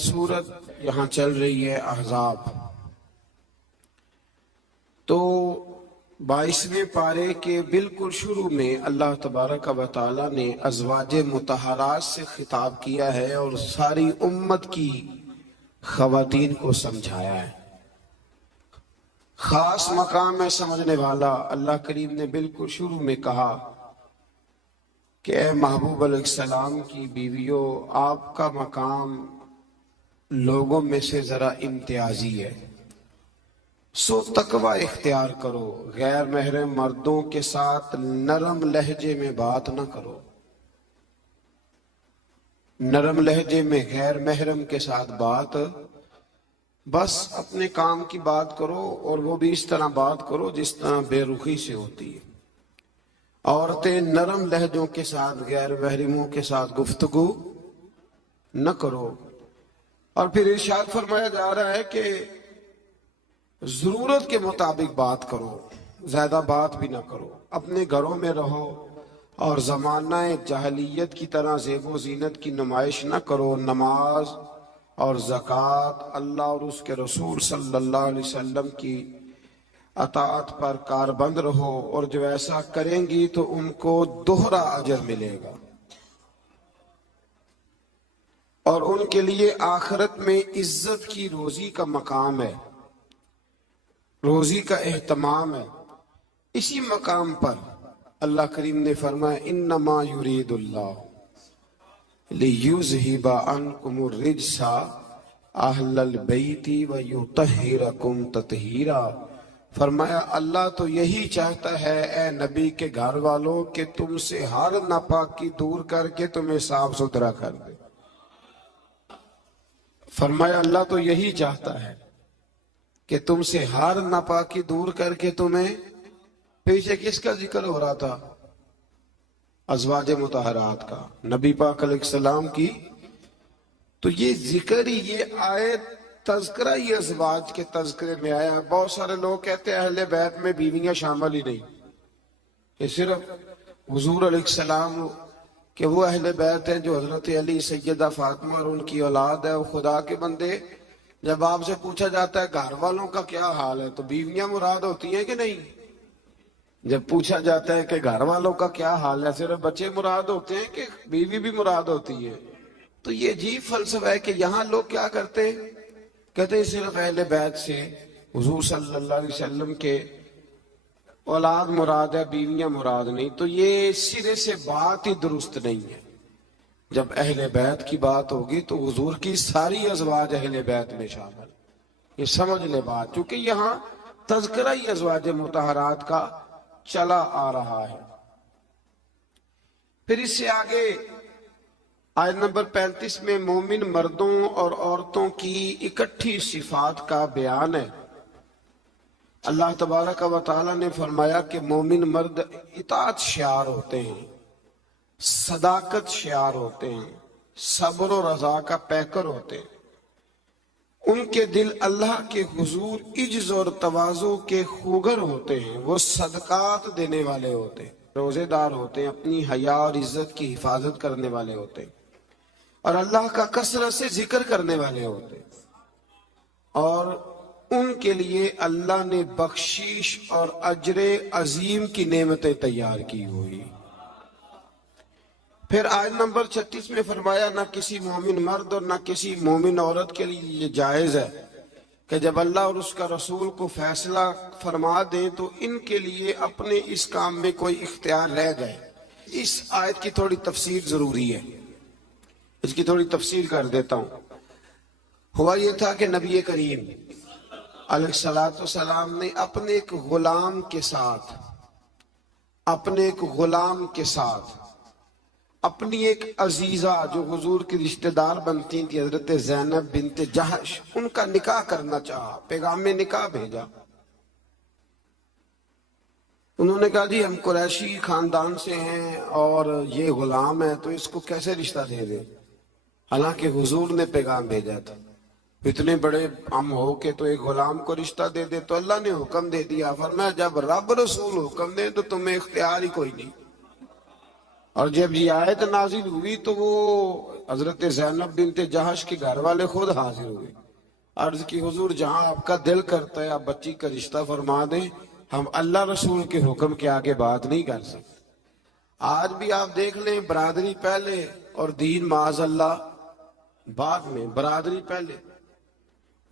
سورت یہاں چل رہی ہے احزاب، تو 22ویں پارے کے بالکل شروع میں اللہ تبارک و تعالی نے ازواج مطہرات سے خطاب کیا ہے اور ساری امت کی خواتین کو سمجھایا ہے۔ خاص مقام ہے سمجھنے والا۔ اللہ کریم نے بالکل شروع میں کہا کہ اے محبوب علیہ السلام کی بیویوں، آپ کا مقام لوگوں میں سے ذرا امتیازی ہے، سو تقوی اختیار کرو، غیر محرم مردوں کے ساتھ نرم لہجے میں بات نہ کرو، نرم لہجے میں غیر محرم کے ساتھ بات، بس اپنے کام کی بات کرو، اور وہ بھی اس طرح بات کرو جس طرح بے رخی سے ہوتی ہے۔ عورتیں نرم لہجوں کے ساتھ غیر محرموں کے ساتھ گفتگو نہ کرو۔ اور پھر ارشاد فرمایا جا رہا ہے کہ ضرورت کے مطابق بات کرو، زیادہ بات بھی نہ کرو، اپنے گھروں میں رہو اور زمانہ جاہلیت کی طرح زیب و زینت کی نمائش نہ کرو، نماز اور زکوٰۃ، اللہ اور اس کے رسول صلی اللہ علیہ وسلم کی اطاعت پر کاربند رہو، اور جو ایسا کریں گی تو ان کو دوہرا اجر ملے گا، اور ان کے لیے آخرت میں عزت کی روزی کا مقام ہے، روزی کا اہتمام ہے۔ اسی مقام پر اللہ کریم نے فرمایا انما یرید اللہ لیذہب عنکم الرجس اہل البیت ویطہرکم تطہیرا۔ فرمایا اللہ تو یہی چاہتا ہے اے نبی کے گھر والوں کہ تم سے ہر ناپاکی دور کر کے تمہیں صاف ستھرا کر دے۔ فرمایا اللہ تو یہی چاہتا ہے کہ تم سے ہر ناپاکی دور کر کے تمہیں، پیچھے کس کا ذکر ہو رہا تھا؟ ازواج مطہرات کا، نبی پاک علیہ السلام کی۔ تو یہ ذکر ہی، یہ آیت تذکرہ ہی ازواج کے تذکرے میں آیا ہے۔ بہت سارے لوگ کہتے ہیں اہل بیت میں بیویاں شامل ہی نہیں، یہ صرف حضور علیہ السلام کہ وہ اہل بیت ہیں جو حضرت علی، سیدہ فاطمہ اور ان کی اولاد ہے۔ وہ خدا کے بندے، جب آپ سے پوچھا جاتا ہے گھر والوں کا کیا حال ہے تو بیویاں مراد ہوتی ہیں کہ نہیں؟ جب پوچھا جاتا ہے کہ گھر والوں کا کیا حال ہے، صرف بچے مراد ہوتے ہیں کہ بیوی بھی مراد ہوتی ہے؟ تو یہ عجیب فلسفہ ہے کہ یہاں لوگ کیا کرتے ہیں، کہتے ہیں صرف اہل بیت سے حضور صلی اللہ علیہ وسلم کے اولاد مراد ہے، بیویاں مراد نہیں۔ تو یہ سرے سے بات ہی درست نہیں ہے۔ جب اہل بیت کی بات ہوگی تو حضور کی ساری ازواج اہل بیت میں شامل، یہ سمجھ لے بات، چونکہ یہاں تذکرہ ہی ازواج مطہرات کا چلا آ رہا ہے۔ پھر اس سے آگے آیت نمبر 35 میں مومن مردوں اور عورتوں کی اکٹھی صفات کا بیان ہے۔ اللہ تبارک و تعالی نے فرمایا کہ مومن مرد اطاعت شعار ہوتے ہیں، صداقت شعار ہوتے ہیں، صبر و رضا کا پیکر ہوتے ہیں، ان کے دل اللہ کے حضور عجز اور تواضع کے خوگر ہوتے ہیں، وہ صدقات دینے والے ہوتے ہیں، روزے دار ہوتے ہیں، اپنی حیا اور عزت کی حفاظت کرنے والے ہوتے ہیں، اور اللہ کا کثرت سے ذکر کرنے والے ہوتے ہیں، اور ان کے لیے اللہ نے بخشش اور اجر عظیم کی نعمتیں تیار کی ہوئی۔ پھر آیت نمبر 36 میں فرمایا نہ کسی مومن مرد اور نہ کسی مومن عورت کے لیے یہ جائز ہے کہ جب اللہ اور اس کا رسول کو فیصلہ فرما دیں تو ان کے لیے اپنے اس کام میں کوئی اختیار رہ جائے۔ اس آیت کی تھوڑی تفسیر ضروری ہے، اس کی تھوڑی تفسیر کر دیتا ہوں۔ ہوا یہ تھا کہ نبی کریم علیہ السلام نے اپنے ایک غلام کے ساتھ اپنی ایک عزیزہ جو حضور کی رشتہ دار بنتی تھی، حضرت زینب بنت جہش، ان کا نکاح کرنا چاہا، پیغام میں نکاح بھیجا۔ انہوں نے کہا جی ہم قریشی خاندان سے ہیں اور یہ غلام ہے تو اس کو کیسے رشتہ دے دیں، حالانکہ حضور نے پیغام بھیجا تھا، اتنے بڑے ہم ہو کے تو ایک غلام کو رشتہ دے دے۔ تو اللہ نے حکم دے دیا، فرمایا جب رب رسول حکم دے تو تمہیں اختیار ہی کوئی نہیں۔ اور جب یہ آیت نازل ہوئی تو وہ حضرت زینب بنت جہش کے گھر والے خود حاضر ہوئے، عرض کی حضور جہاں آپ کا دل کرتا ہے آپ بچی کا رشتہ فرما دیں، ہم اللہ رسول کے حکم کے آگے بات نہیں کر سکتے۔ آج بھی آپ دیکھ لیں، برادری پہلے اور دین معاذ اللہ بعد میں۔ برادری پہلے،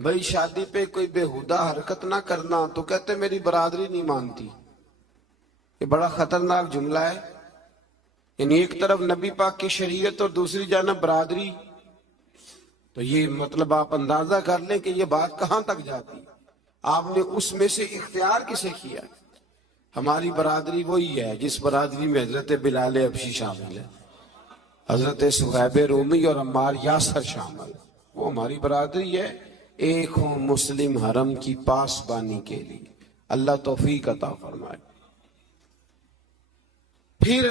بھائی شادی پہ کوئی بےہودہ حرکت نہ کرنا تو کہتے میری برادری نہیں مانتی۔ یہ بڑا خطرناک جملہ ہے، یعنی ایک طرف نبی پاک کی شریعت اور دوسری جانب برادری، تو یہ مطلب آپ اندازہ کر لیں کہ یہ بات کہاں تک جاتی۔ آپ نے اس میں سے اختیار کسے کیا؟ ہماری برادری وہی ہے جس برادری میں حضرت بلال حبشی شامل ہے، حضرت صہیب رومی اور عمار یاسر شامل، وہ ہماری برادری ہے، ایک ہوں مسلم حرم کی پاسبانی کے لیے۔ اللہ توفیق عطا فرمائے۔ پھر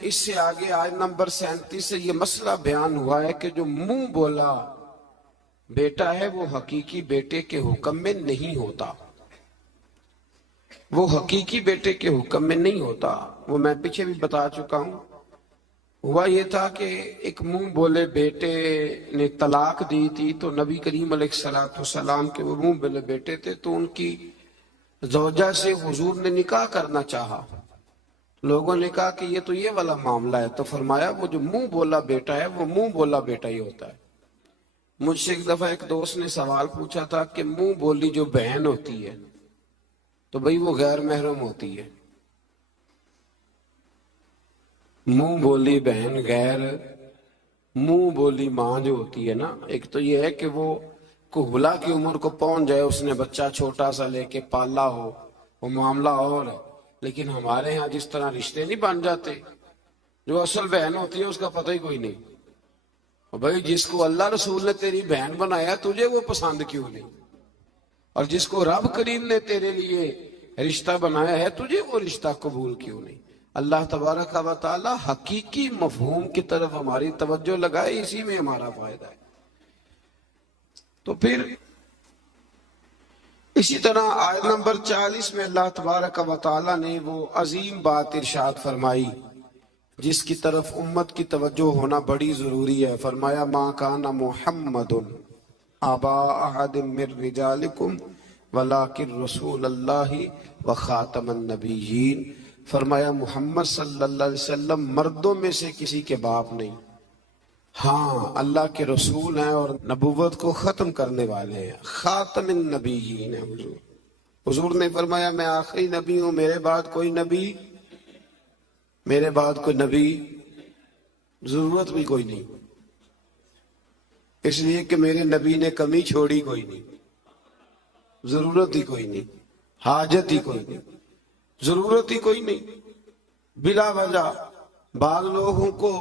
اس سے آگے آیت نمبر 37 سے یہ مسئلہ بیان ہوا ہے کہ جو منہ بولا بیٹا ہے وہ حقیقی بیٹے کے حکم میں نہیں ہوتا، وہ حقیقی بیٹے کے حکم میں نہیں ہوتا۔ وہ میں پیچھے بھی بتا چکا ہوں، ہوا یہ تھا کہ ایک منہ بولے بیٹے نے طلاق دی تھی، تو نبی کریم علیہ السلام کے وہ منہ بولے بیٹے تھے، تو ان کی زوجہ سے حضور نے نکاح کرنا چاہا۔ لوگوں نے کہا کہ یہ تو یہ والا معاملہ ہے، تو فرمایا وہ جو منہ بولا بیٹا ہے وہ منہ بولا بیٹا ہی ہوتا ہے۔ مجھ سے ایک دفعہ ایک دوست نے سوال پوچھا تھا کہ منہ بولی جو بہن ہوتی ہے تو بھئی وہ غیر محرم ہوتی ہے، منہ بولی بہن غیر، منہ بولی ماں جو ہوتی ہے نا، ایک تو یہ ہے کہ وہ کہلا کی عمر کو پہنچ جائے، اس نے بچہ چھوٹا سا لے کے پالا ہو، وہ معاملہ اور ہے۔ لیکن ہمارے ہاں جس طرح رشتے نہیں بن جاتے، جو اصل بہن ہوتی ہے اس کا پتہ ہی کوئی نہیں۔ اور بھائی جس کو اللہ رسول نے تیری بہن بنایا تجھے وہ پسند کیوں نہیں، اور جس کو رب کریم نے تیرے لیے رشتہ بنایا ہے تجھے وہ رشتہ قبول کیوں نہیں۔ اللہ تبارک و تعالی حقیقی مفہوم کی طرف ہماری توجہ لگائے، اسی میں ہمارا فائدہ ہے۔ تو پھر اسی طرح آیت نمبر 40 میں اللہ تبارک و تعالی نے وہ عظیم بات ارشاد فرمائی جس کی طرف امت کی توجہ ہونا بڑی ضروری ہے۔ فرمایا ما کان محمد ابا احد من رجالکم ولکن رسول اللہ وخاتم النبیین۔ فرمایا محمد صلی اللہ علیہ وسلم مردوں میں سے کسی کے باپ نہیں، ہاں اللہ کے رسول ہیں اور نبوت کو ختم کرنے والے ہیں، خاتم النبیین ہیں حضور۔ حضور نے فرمایا میں آخری نبی ہوں، میرے بعد کوئی نبی، میرے بعد کوئی نبی، ضرورت بھی کوئی نہیں، اس لیے کہ میرے نبی نے کمی چھوڑی کوئی نہیں، ضرورت ہی کوئی نہیں، حاجت ہی کوئی نہیں، ضرورت ہی کوئی نہیں۔ بلا وجہ بعض لوگوں کو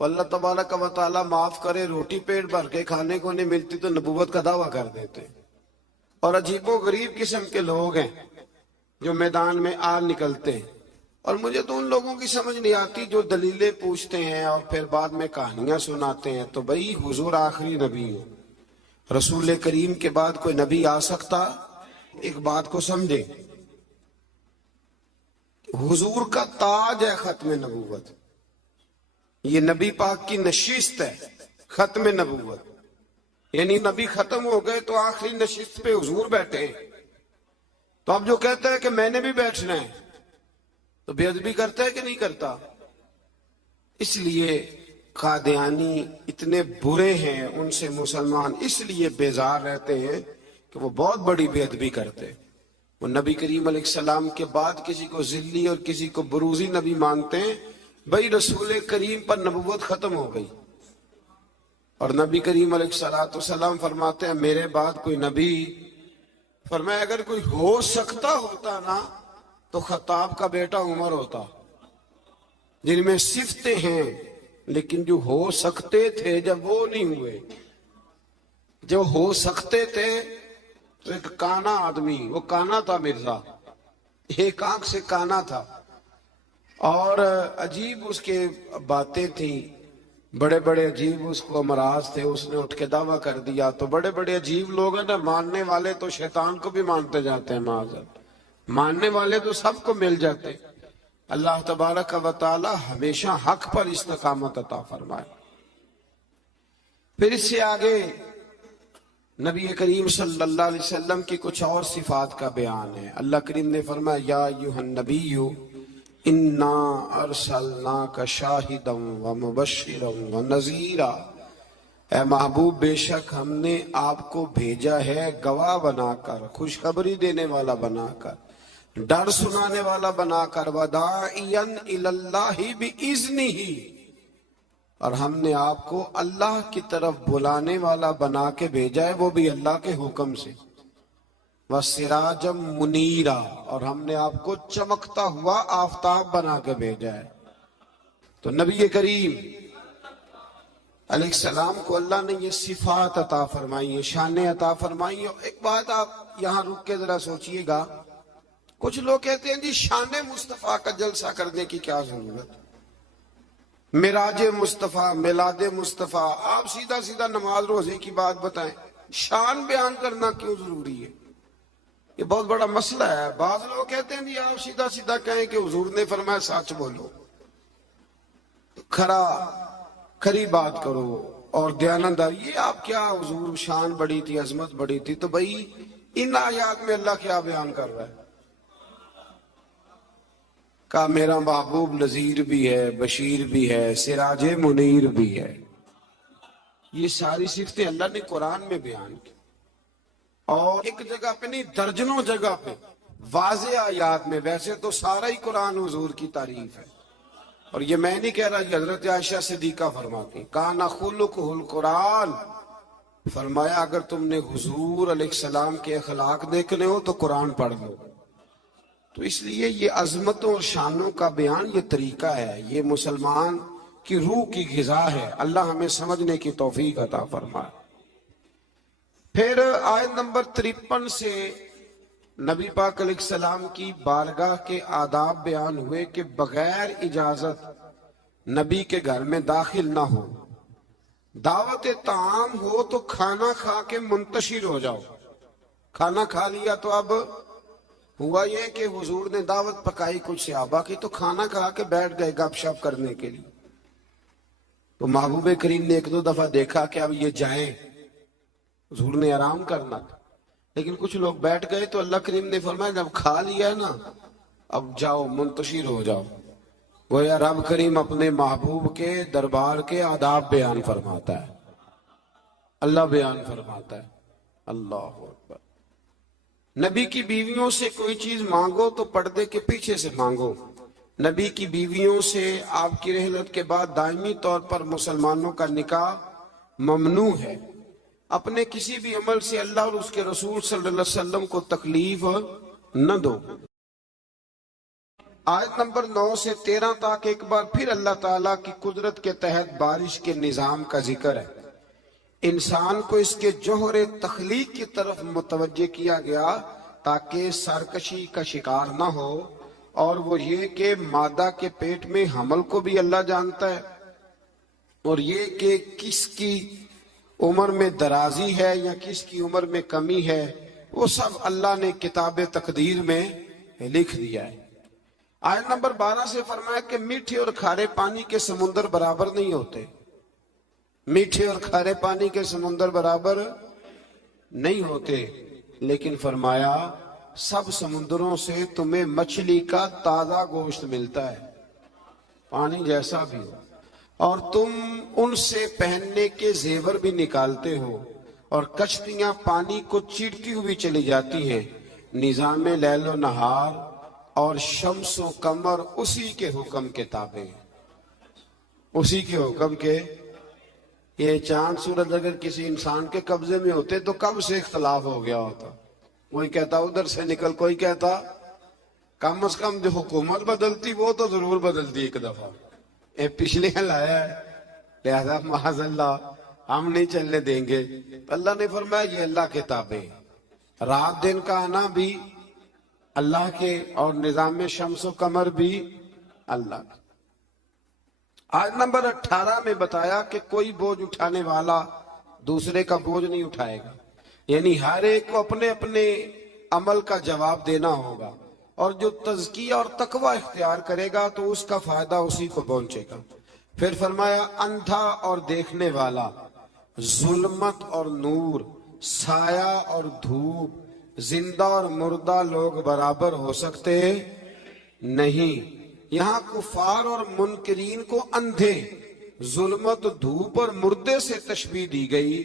اللہ تبارک و تعالیٰ معاف کرے، روٹی پیٹ بھر کے کھانے کو نہیں ملتی تو نبوت کا دعویٰ کر دیتے، اور عجیب و غریب قسم کے لوگ ہیں جو میدان میں آ نکلتے ہیں۔ اور مجھے تو ان لوگوں کی سمجھ نہیں آتی جو دلیلیں پوچھتے ہیں اور پھر بعد میں کہانیاں سناتے ہیں۔ تو بھئی حضور آخری نبی ہے، رسول کریم کے بعد کوئی نبی آ سکتا؟ ایک بات کو سمجھیں، حضور کا تاج ہے ختم نبوت، یہ نبی پاک کی نشست ہے ختم نبوت، یعنی نبی ختم ہو گئے تو آخری نشست پہ حضور بیٹھے ہیں۔ تو اب جو کہتا ہے کہ میں نے بھی بیٹھنا ہے تو بے ادبی کرتا ہے کہ نہیں کرتا؟ اس لیے قادیانی اتنے برے ہیں، ان سے مسلمان اس لیے بیزار رہتے ہیں کہ وہ بہت بڑی بے ادبی کرتے ہیں۔ وہ نبی کریم علیہ السلام کے بعد کسی کو ذلی اور کسی کو بروزی نبی مانتے ہیں۔ بھئی رسول کریم پر نبوت ختم ہو گئی، اور نبی کریم علیہ السلام فرماتے ہیں میرے بعد کوئی نبی، فرمایا اگر کوئی ہو سکتا ہوتا نا تو خطاب کا بیٹا عمر ہوتا، جن میں صفتیں ہیں، لیکن جو ہو سکتے تھے جب وہ نہیں ہوئے، جو ہو سکتے تھے تو ایک کانا آدمی، وہ کانا تھا مرزا، ایک آنکھ سے کانا تھا، اور عجیب اس کے باتیں تھیں، بڑے بڑے عجیب اس کو امراض تھے، اس نے اٹھ کے دعویٰ کر دیا۔ تو بڑے بڑے عجیب لوگ ہیں نا، ماننے والے تو شیطان کو بھی مانتے جاتے ہیں، معاذ، ماننے والے تو سب کو مل جاتے۔ اللہ تبارک و تعالی ہمیشہ حق پر استقامت عطا فرمائے۔ پھر اس سے آگے نبی کریم صلی اللہ علیہ وسلم کی کچھ اور صفات کا بیان ہے۔ اللہ کریم نے فرمایا یا ایھا النبی انا ارسلناک شاہدا ومبشرا ونذیرا، اے محبوب بے شک ہم نے آپ کو بھیجا ہے گواہ بنا کر، خوشخبری دینے والا بنا کر، ڈر سنانے والا بنا کر، وداعیا الی اللہ باذنہ، اور ہم نے آپ کو اللہ کی طرف بلانے والا بنا کے بھیجا ہے، وہ بھی اللہ کے حکم سے، وسراجا منیرا، اور ہم نے آپ کو چمکتا ہوا آفتاب بنا کے بھیجا ہے۔ تو نبی کریم علیہ السلام کو اللہ نے یہ صفات عطا فرمائی ہیں، شانیں عطا فرمائی ہیں۔ ایک بات آپ یہاں رک کے ذرا سوچئے گا، کچھ لوگ کہتے ہیں جی شان مصطفیٰ کا جلسہ کرنے کی کیا ضرورت، معراج مصطفیٰ، میلاد مصطفیٰ، آپ سیدھا سیدھا نماز روزے کی بات بتائیں، شان بیان کرنا کیوں ضروری ہے؟ یہ بہت بڑا مسئلہ ہے۔ بعض لوگ کہتے ہیں جی آپ سیدھا سیدھا کہیں کہ حضور نے فرمایا سچ بولو، کھری بات کرو اور دیانتداری، یہ آپ کیا حضور شان بڑی تھی، عظمت بڑی تھی، تو بھئی ان آیات میں اللہ کیا بیان کر رہا ہے؟ کہا میرا محبوب نذیر بھی ہے، بشیر بھی ہے، سراج منیر بھی ہے۔ یہ ساری صفتیں اللہ نے قرآن میں بیان کی، اور ایک جگہ پہ نہیں، درجنوں جگہ پہ واضح آیات میں۔ ویسے تو سارا ہی قرآن حضور کی تعریف ہے، اور یہ میں نہیں کہہ رہا، کہ حضرت عائشہ صدیقہ فرماتی کان خلقہ القرآن، فرمایا اگر تم نے حضور علیہ السلام کے اخلاق دیکھنے ہو تو قرآن پڑھ لو۔ تو اس لیے یہ عظمتوں اور شانوں کا بیان یہ طریقہ ہے، یہ مسلمان کی روح کی غذا ہے۔ اللہ ہمیں سمجھنے کی توفیق عطا فرمائے۔ پھر آیت نمبر 53 سے نبی پاک علیہ السلام کی بارگاہ کے آداب بیان ہوئے کہ بغیر اجازت نبی کے گھر میں داخل نہ ہو، دعوت طعام ہو تو کھانا کھا کے منتشر ہو جاؤ۔ کھانا کھا لیا تو اب ہوا یہ کہ حضور نے دعوت پکائی کچھ صحابہ کی، تو کھانا کھا کے بیٹھ گئے گپ شپ کرنے کے لیے۔ تو محبوب کریم نے ایک دو دفعہ دیکھا کہ اب یہ جائیں، حضور نے آرام کرنا تھا، لیکن کچھ لوگ بیٹھ گئے، تو اللہ کریم نے فرمایا جب کھا لیا ہے نا اب جاؤ منتشر ہو جاؤ۔ گویا رب کریم اپنے محبوب کے دربار کے آداب بیان فرماتا ہے، اللہ بیان فرماتا ہے۔ اللہ اکبر۔ نبی کی بیویوں سے کوئی چیز مانگو تو پردے کے پیچھے سے مانگو۔ نبی کی بیویوں سے آپ کی رحلت کے بعد دائمی طور پر مسلمانوں کا نکاح ممنوع ہے۔ اپنے کسی بھی عمل سے اللہ اور اس کے رسول صلی اللہ علیہ وسلم کو تکلیف نہ دو۔ آیت نمبر 9 سے 13 تک ایک بار پھر اللہ تعالیٰ کی قدرت کے تحت بارش کے نظام کا ذکر ہے۔ انسان کو اس کے جوہر تخلیق کی طرف متوجہ کیا گیا تاکہ سرکشی کا شکار نہ ہو، اور وہ یہ کہ مادہ کے پیٹ میں حمل کو بھی اللہ جانتا ہے، اور یہ کہ کس کی عمر میں درازی ہے یا کس کی عمر میں کمی ہے، وہ سب اللہ نے کتاب تقدیر میں لکھ دیا ہے۔ آیت نمبر 12 سے فرمایا کہ میٹھے اور کھارے پانی کے سمندر برابر نہیں ہوتے، میٹھے اور کھارے پانی کے سمندر برابر نہیں ہوتے، لیکن فرمایا سب سمندروں سے تمہیں مچھلی کا تازہ گوشت ملتا ہے، پانی جیسا بھی ہو، اور تم ان سے پہننے کے زیور بھی نکالتے ہو، اور کشتیاں پانی کو چیرتی ہوئی چلی جاتی ہیں۔ نظام لیل و نہار اور شمس و قمر اسی کے حکم کے تابع، اسی کے حکم کے۔ یہ چاند سورج اگر کسی انسان کے قبضے میں ہوتے تو کب سے اختلاف ہو گیا ہوتا، کوئی کہتا ادھر سے نکل، کوئی کہتا کم از کم جو حکومت بدلتی وہ تو ضرور بدلتی ایک دفعہ، یہ پچھلے لایا ہے لہذا معاذ اللہ ہم نہیں چلنے دیں گے۔ اللہ نے فرمایا یہ اللہ کے تابع، رات دن کا آنا بھی اللہ کے، اور نظام شمس و قمر بھی اللہ کے۔ آیت نمبر 18 میں بتایا کہ کوئی بوجھ اٹھانے والا دوسرے کا بوجھ نہیں اٹھائے گا، یعنی ہر ایک کو اپنے اپنے عمل کا جواب دینا ہوگا، اور جو تزکیہ اور تقوی اختیار کرے گا تو اس کا فائدہ اسی کو پہنچے گا۔ پھر فرمایا اندھا اور دیکھنے والا ظلمت اور نور، سایہ اور دھوپ، زندہ اور مردہ لوگ برابر ہو سکتے نہیں۔ یہاں کفار اور منکرین کو اندھے، ظلمت، دھوپ اور مردے سے تشبیہ دی گئی،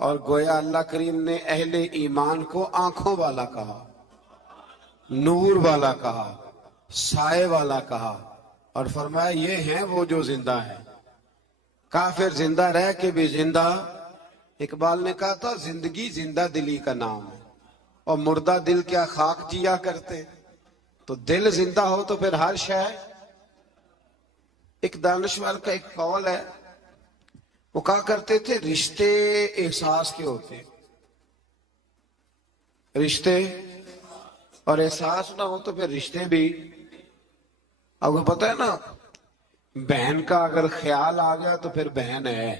اور گویا اللہ کریم نے اہل ایمان کو آنکھوں والا کہا، نور والا کہا، سائے والا کہا، اور فرمایا یہ ہیں وہ جو زندہ ہیں۔ کافر زندہ رہ کے بھی زندہ، اقبال نے کہا تھا زندگی زندہ دلی کا نام ہے، اور مردہ دل کیا خاک جیا کرتے، تو دل زندہ ہو تو پھر ہر شے۔ ایک دانشور کا ایک قول ہے، وہ کہا کرتے تھے رشتے احساس کے ہوتے، رشتے اور احساس نہ ہو تو پھر رشتے بھی۔ اب کو پتہ ہے نا، بہن کا اگر خیال آ گیا تو پھر بہن ہے،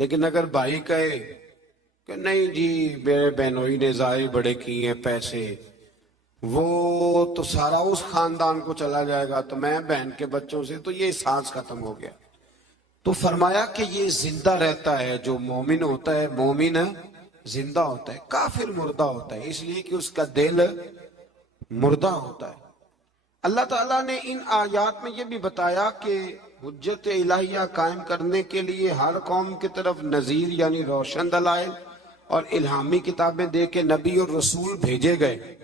لیکن اگر بھائی کہے کہ نہیں جی میرے بہنوئی نے ضائع بڑے کیے ہیں پیسے، وہ تو سارا اس خاندان کو چلا جائے گا تو میں بہن کے بچوں سے، تو یہ احساس ختم ہو گیا۔ تو فرمایا کہ یہ زندہ رہتا ہے، جو مومن ہوتا ہے، مومن زندہ ہوتا ہے، کافر مردہ ہوتا ہے، اس لیے کہ اس کا دل مردہ ہوتا ہے۔ اللہ تعالیٰ نے ان آیات میں یہ بھی بتایا کہ حجت الہیہ قائم کرنے کے لیے ہر قوم کی طرف نذیر یعنی روشن دلائل اور الہامی کتابیں دے کے نبی اور رسول بھیجے گئے،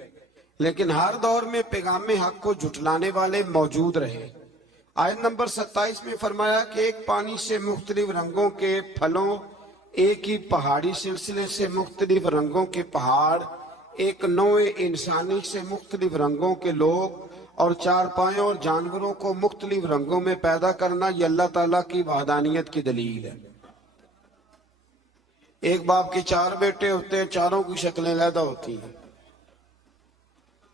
لیکن ہر دور میں پیغام حق کو جھٹلانے والے موجود رہے۔ آیت نمبر 27 میں فرمایا کہ ایک پانی سے مختلف رنگوں کے پھلوں، ایک ہی پہاڑی سلسلے سے مختلف رنگوں کے پہاڑ، ایک نوع انسانی سے مختلف رنگوں کے لوگ، اور چار پایوں اور جانوروں کو مختلف رنگوں میں پیدا کرنا، یہ اللہ تعالیٰ کی وحدانیت کی دلیل ہے۔ ایک باپ کے چار بیٹے ہوتے ہیں، چاروں کی شکلیں علیحدہ ہوتی ہیں،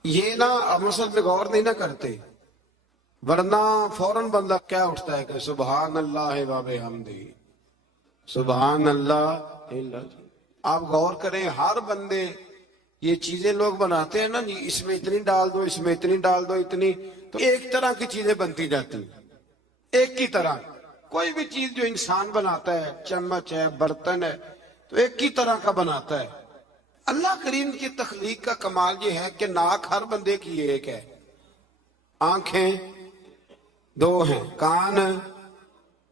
یہ نہ مسل پہ غور نہیں نہ کرتے، ورنہ فوراً بندہ کیا اٹھتا ہے کہ سبحان اللہ و بحمدہ، سبحان اللہ۔ آپ غور کریں، ہر بندے یہ چیزیں لوگ بناتے ہیں نا جی، اس میں اتنی ڈال دو، اس میں اتنی ڈال دو، اتنی، تو ایک طرح کی چیزیں بنتی جاتی ہیں، ایک کی طرح۔ کوئی بھی چیز جو انسان بناتا ہے، چمچ ہے، برتن ہے، تو ایک کی طرح کا بناتا ہے۔ اللہ کریم کی تخلیق کا کمال یہ ہے کہ ناک ہر بندے کی ایک ہے، آنکھیں دو ہیں، کان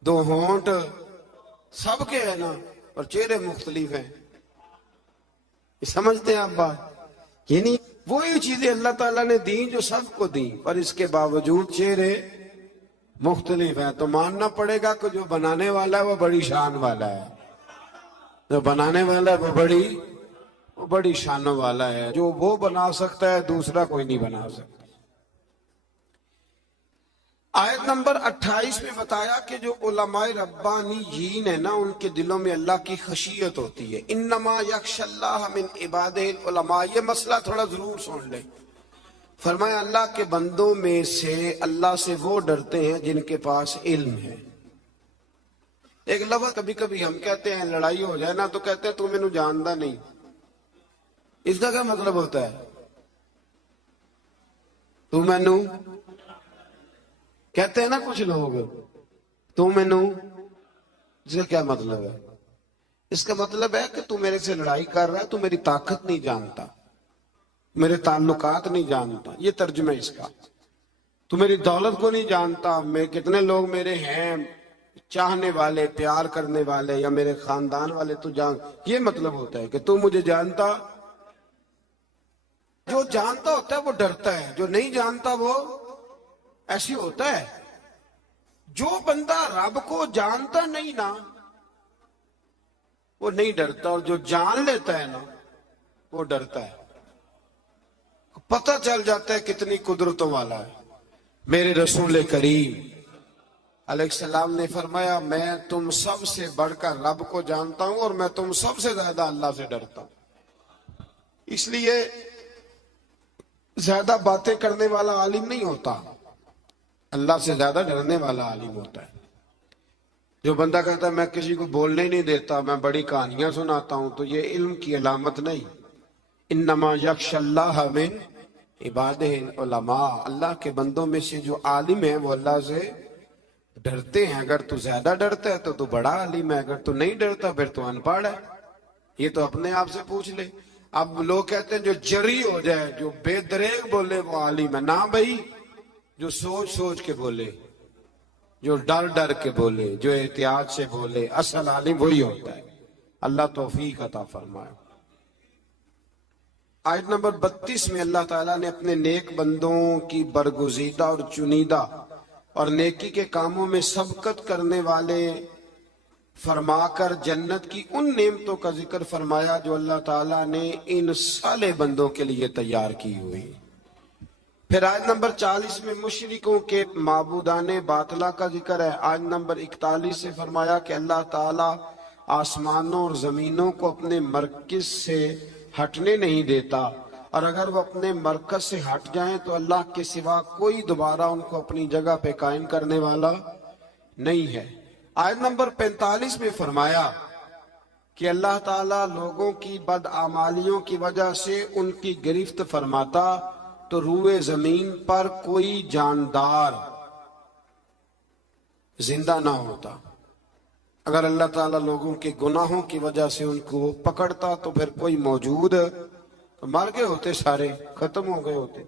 دو، ہونٹ سب کے ہیں نا، اور چہرے مختلف ہیں۔ سمجھتے ہیں آپ بات؟ یعنی وہی چیزیں اللہ تعالیٰ نے دیں جو سب کو دیں، پر اس کے باوجود چہرے مختلف ہیں، تو ماننا پڑے گا کہ جو بنانے والا ہے وہ بڑی شان والا ہے، جو بنانے والا ہے وہ بڑی شانوں والا ہے، جو وہ بنا سکتا ہے دوسرا کوئی نہیں بنا سکتا۔ آیت نمبر 28 میں بتایا کہ جو علماء ربانیین ہیں نا، ان کے دلوں میں اللہ کی خشیت ہوتی ہے۔ انما یخش اللہ من عبادہ العلماء، یہ مسئلہ تھوڑا ضرور سن لیں۔ فرمایا اللہ کے بندوں میں سے اللہ سے وہ ڈرتے ہیں جن کے پاس علم ہے۔ ایک لفظ کبھی کبھی ہم کہتے ہیں، لڑائی ہو جائے نا تو کہتے ہیں تو میں نے جانتا نہیں، اس کا کیا مطلب ہوتا ہے؟ تو میں نے کہتے ہیں نا کچھ لوگ، تو میں نے، اس کا کیا مطلب ہے؟ اس کا مطلب ہے کہ تو میرے سے لڑائی کر رہا ہے، تو میری طاقت نہیں جانتا، میرے تعلقات نہیں جانتا، یہ ترجمہ اس کا۔ تو میری دولت کو نہیں جانتا، میں کتنے لوگ میرے ہیں چاہنے والے، پیار کرنے والے، یا میرے خاندان والے، تو جان، یہ مطلب ہوتا ہے کہ تو مجھے جانتا۔ جو جانتا ہوتا ہے وہ ڈرتا ہے، جو نہیں جانتا وہ ایسی ہوتا ہے۔ جو بندہ رب کو جانتا نہیں نا وہ نہیں ڈرتا، اور جو جان لیتا ہے نا وہ ڈرتا ہے۔ پتہ چل جاتا ہے کتنی قدرتوں والا ہے۔ میرے رسول کریم علیہ السلام نے فرمایا میں تم سب سے بڑھ کر رب کو جانتا ہوں، اور میں تم سب سے زیادہ اللہ سے ڈرتا ہوں۔ اس لیے زیادہ باتیں کرنے والا عالم نہیں ہوتا، اللہ سے زیادہ ڈرنے والا عالم ہوتا ہے۔ جو بندہ کہتا ہے میں کسی کو بولنے نہیں دیتا، میں بڑی کہانیاں سناتا ہوں، تو یہ علم کی علامت نہیں۔ انما یخش اللہ من عبادہ العلماء، اللہ کے بندوں میں سے جو عالم ہیں وہ اللہ سے ڈرتے ہیں. اگر تو زیادہ ڈرتا ہے تو بڑا عالم ہے, اگر تو نہیں ڈرتا پھر تو ان پڑھ ہے. یہ تو اپنے آپ سے پوچھ لے. اب لوگ کہتے ہیں جو جری ہو جائے, جو بے دریغ بولے وہ عالم ہے. نہ بھائی, جو سوچ سوچ کے بولے, جو ڈر ڈر کے بولے, جو احتیاط سے بولے, اصل عالم وہی ہوتا ہے. اللہ توفیق عطا فرمائے. آیت نمبر 32 میں اللہ تعالیٰ نے اپنے نیک بندوں کی برگزیدہ اور چنیدہ اور نیکی کے کاموں میں سبقت کرنے والے فرما کر جنت کی ان نعمتوں کا ذکر فرمایا جو اللہ تعالیٰ نے ان صالح بندوں کے لیے تیار کی ہوئی. پھر آیت نمبر 40 میں مشرکوں کے معبودان باطلہ کا ذکر ہے. آیت نمبر 41 سے فرمایا کہ اللہ تعالیٰ آسمانوں اور زمینوں کو اپنے مرکز سے ہٹنے نہیں دیتا, اور اگر وہ اپنے مرکز سے ہٹ جائیں تو اللہ کے سوا کوئی دوبارہ ان کو اپنی جگہ پہ قائم کرنے والا نہیں ہے. آیت نمبر 45 میں فرمایا کہ اللہ تعالیٰ لوگوں کی بدعمالیوں کی وجہ سے ان کی گرفت فرماتا تو روئے زمین پر کوئی جاندار زندہ نہ ہوتا. اگر اللہ تعالیٰ لوگوں کے گناہوں کی وجہ سے ان کو پکڑتا تو پھر کوئی موجود, مر گئے ہوتے, سارے ختم ہو گئے ہوتے.